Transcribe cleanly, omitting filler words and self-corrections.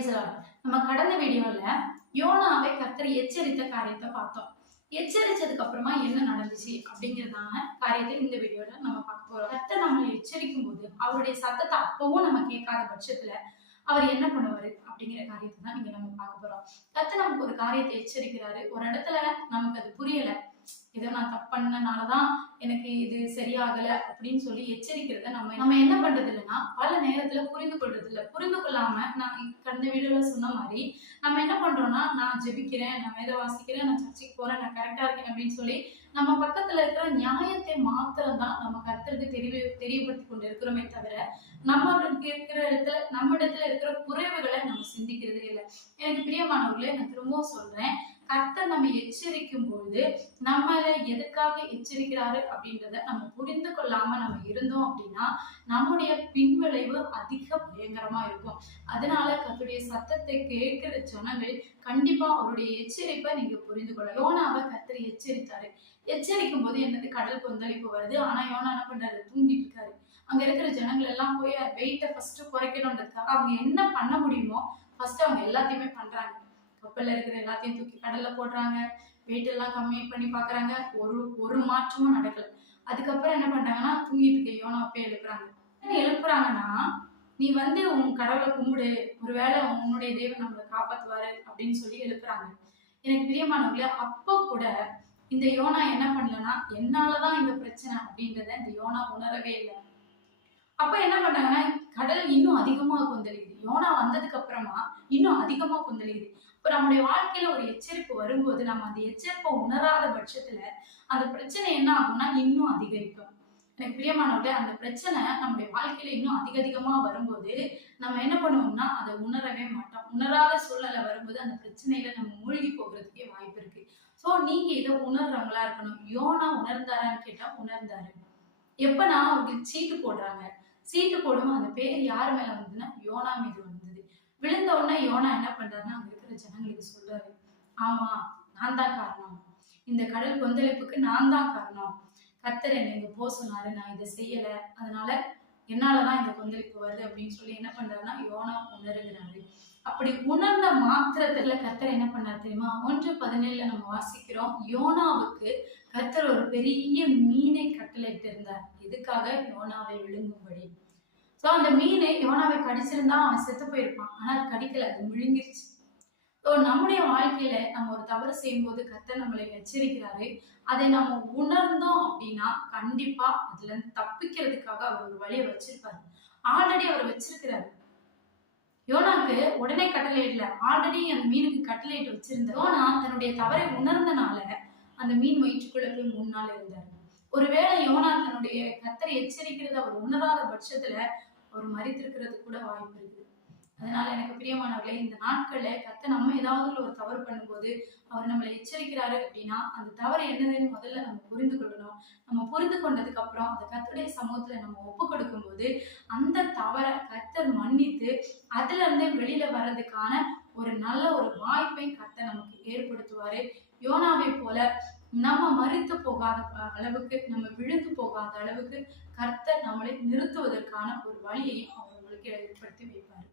Praise the Lord. நம்ம கடந்த வீடியோல யோனாவை கர்த்தர் எச்சரித்த காரியத்தை பார்த்தோம். எச்சரிச்சதுக்கு அப்புறமா என்ன நடந்துச்சு அப்படிங்கிறதான காரியத்தை இந்த வீடியோல நம்ம பார்க்க போறோம். கர்த்தர் நம்மளை எச்சரிக்கும் போது அவருடைய சத்தத்தை அப்பவும் நம்ம கேட்காத பட்சத்துல அவர் என்ன பண்ணுவாரு அப்படிங்கிற காரியத்தை தான் நீங்க நம்ம பார்க்க போறோம். கர்த்தர் நமக்கு ஒரு காரியத்தை எச்சரிக்கிறாரு. ஒரு இடத்துல நமக்கு அது புரியல, ஏதோ நான் தப்பு பண்ணனாலதான் எனக்கு இது சரியாகல அப்படின்னு சொல்லி எச்சரிக்கிறத நம்ம என்ன பண்றது இல்லைன்னா பல நேரத்துல புரிந்து கொள்றது இல்லை. புரிந்து கொள்ளாம நான் கடந்த வீடியோல சொன்ன மாதிரி நம்ம என்ன பண்றோம்னா, நான் ஜெபிக்கிறேன், நான் வேத வாசிக்கிறேன், நான் சர்ச்சைக்கு போறேன், நான் கரெக்டா இருக்கேன் அப்படின்னு சொல்லி நம்ம பக்கத்துல இருக்கிற நியாயத்தை மாத்திரம் தான் நம்ம கர்த்தருக்கு தெரியப்படுத்தி கொண்டு இருக்கிறோமே தவிர நம்ம இடத்துல இருக்கிற குறைவுகளை நம்ம சிந்திக்கிறதே இல்லை. எனக்கு பிரியமானவர்களே, நான் திரும்பவும் சொல்றேன், கர்த்தர் நம்ம எச்சரிக்கும் பொழுது நம்மள எதுக்காக எச்சரிக்கிறாரு அப்படின்றத நம்ம புரிந்து கொள்ளாம நம்ம இருந்தோம் அப்படின்னா நம்முடைய பின்விளைவு அதிக பயங்கரமா இருக்கும். அதனால கர்த்தருடைய சத்தத்தை கேட்கிற ஜனங்கள் கண்டிப்பா அவருடைய எச்சரிப்பை நீங்க புரிந்து கொள்ள. யோனாவை கர்த்தர் எச்சரித்தாரு. எச்சரிக்கும் போது என்னது, கடல் கொந்தளிப்பு வருது. ஆனா யோனா என்ன பண்றாரு, தூங்கிட்டு இருக்காரு. அங்க இருக்கிற ஜனங்கள் எல்லாம் போய் வெயிட்டை ஃபர்ஸ்ட் குறைக்கணும்ன்றதுக்காக அவங்க என்ன பண்ண முடியுமோ ஃபர்ஸ்ட் அவங்க எல்லாத்தையுமே பண்றாங்க. கப்பல்ல இருக்கிற எல்லாத்தையும் தூக்கி கடல்ல போடுறாங்க, வெயிட் எல்லாம் கம்மி பண்ணி பாக்குறாங்க. ஒரு மாற்றமும் நடக்கல. அதுக்கப்புறம் என்ன பண்றாங்கன்னா, தூங்கிட்டு இருக்க யோனா போய் எழுப்புறாங்கன்னா, நீ உன் கடவுளை கும்பிடு, ஒருவேளை உன்னுடைய தேவன் நம்மளை காப்பாத்துவாரு அப்படின்னு சொல்லி எழுப்புறாங்க. எனக்கு பிரியமானவர்களே, அப்போ கூட இந்த யோனா என்ன பண்ணலன்னா, என்னாலதான் இந்த பிரச்சனை அப்படின்றத இந்த யோனா உணரவே இல்லை. அப்ப என்ன பண்ணாங்கன்னா, கடல் இன்னும் அதிகமா கொந்தளிக்குது. யோனா வந்ததுக்கு அப்புறமா இன்னும் அதிகமா கொந்தளிக்குது. இப்ப நம்முடைய வாழ்க்கையில ஒரு எச்சரிப்பு வரும்போது நம்ம அந்த எச்சரிப்பை உணராத பட்சத்துல அந்த பிரச்சனை என்ன ஆகும்னா இன்னும் அதிகரிக்கும். எனக்கு பிரியமானவர்களே, அந்த பிரச்சனை நம்முடைய வாழ்க்கையில இன்னும் அதிகமா வரும்போது நம்ம என்ன பண்ணுவோம்னா அதை உணரவே மாட்டோம். உணராத சூழ்நிலை வரும்போது அந்த பிரச்சனையில நம்ம மூழ்கி போகிறதுக்கே வாய்ப்பு இருக்கு. சோ நீங்க இதை உணர்றவங்களா இருக்கணும். யோனா உணர்ந்தாரான்னு கேட்டா உணர்ந்தாரு. எப்பனா அவங்களுக்கு சீட்டு போடுறாங்க. சீட்டு போடும் அந்த பேர் யார் மேல வந்ததுன்னா யோனா மீது வந்தது. விழுந்த உடனே யோனா என்ன பண்றாருன்னா, அங்க இருக்கிற ஜனங்களுக்கு சொல்றாரு, ஆமா நான் தான் காரணம், இந்த கடல் கொந்தளிப்புக்கு நான் தான் காரணம், கர்த்தர் என்னை இங்க போக சொன்னாரு, நான் இதை செய்யல, அதனால என்னாலதான் இந்த கொந்தளிப்பு வருது அப்படின்னு சொல்லி என்ன பண்றாருன்னா யோனா உணர்கிறாரு. அப்படி உணர்ந்த மாத்திரத்துல கர்த்தர் என்ன பண்ணாரு தெரியுமா? 1:17 நம்ம வாசிக்கிறோம், யோனாவுக்கு கர்த்தர் ஒரு பெரிய மீனை கட்டளையிட்டு இருந்தார். எதுக்காக? யோனாவை விழுங்கும்படி. சோ அந்த மீனை யோனாவை கடிச்சிருந்தா அவன் செத்து போயிருப்பான். ஆனா அது கடிக்கல, அது விழுங்கிருச்சு. ஸோ நம்முடைய வாழ்க்கையில நம்ம ஒரு தவறு செய்யும் போது கர்த்தர் நம்மளை எச்சரிக்கிறாரு. அதை நம்ம உணர்ந்தோம் அப்படின்னா கண்டிப்பா அதுல இருந்து தப்பிக்கிறதுக்காக அவர் ஒரு வழியை வச்சிருப்பாரு. ஆல்ரெடி அவர் வச்சிருக்கிறாரு. யோனாக்கு உடனே கட்டளை இல்லை, ஆல்ரெடி அந்த மீனுக்கு கட்டளையிட்டு வச்சிருந்த யோனா தன்னுடைய தவறை உணர்ந்தனால அந்த மீன் வயிற்றுக்குள்ள போய் 3 நாள் இருந்தாரு. ஒருவேளை யோனா தன்னுடைய கர்த்தரை எச்சரிக்கிறத அவர் உணராத பட்சத்துல அவர் மரித்திருக்கிறது கூட வாய்ப்பு இருக்கு. அதனால எனக்கு பிரியமானவர்களே, இந்த நாட்கள்ல கர்த்தர் நம்ம ஏதாவது ஒரு தவறு பண்ணும்போது அவர் நம்மளை எச்சரிக்கிறாரு அப்படின்னா அந்த தவறு என்னதுன்னு முதல்ல நம்ம புரிந்து கொள்ளணும். நம்ம புரிந்து கொண்டதுக்கு அப்புறம் அந்த கர்த்தருடைய சமூகத்துல நம்ம ஒப்பு கொடுக்கும் போது அந்த தவறை கர்த்தர் மன்னித்து அதுல இருந்து வெளியில வர்றதுக்கான ஒரு நல்ல ஒரு வாய்ப்பை கர்த்தர் நமக்கு ஏற்படுத்துவாரு. யோனாவை போல நம்ம மரித்து போகாத அளவுக்கு, நம்ம விழுந்து போகாத அளவுக்கு கர்த்தர் நம்மளை நிறுத்துவதற்கான ஒரு வழியையும் அவர் உங்களுக்கு ஏற்படுத்தி வைப்பாரு.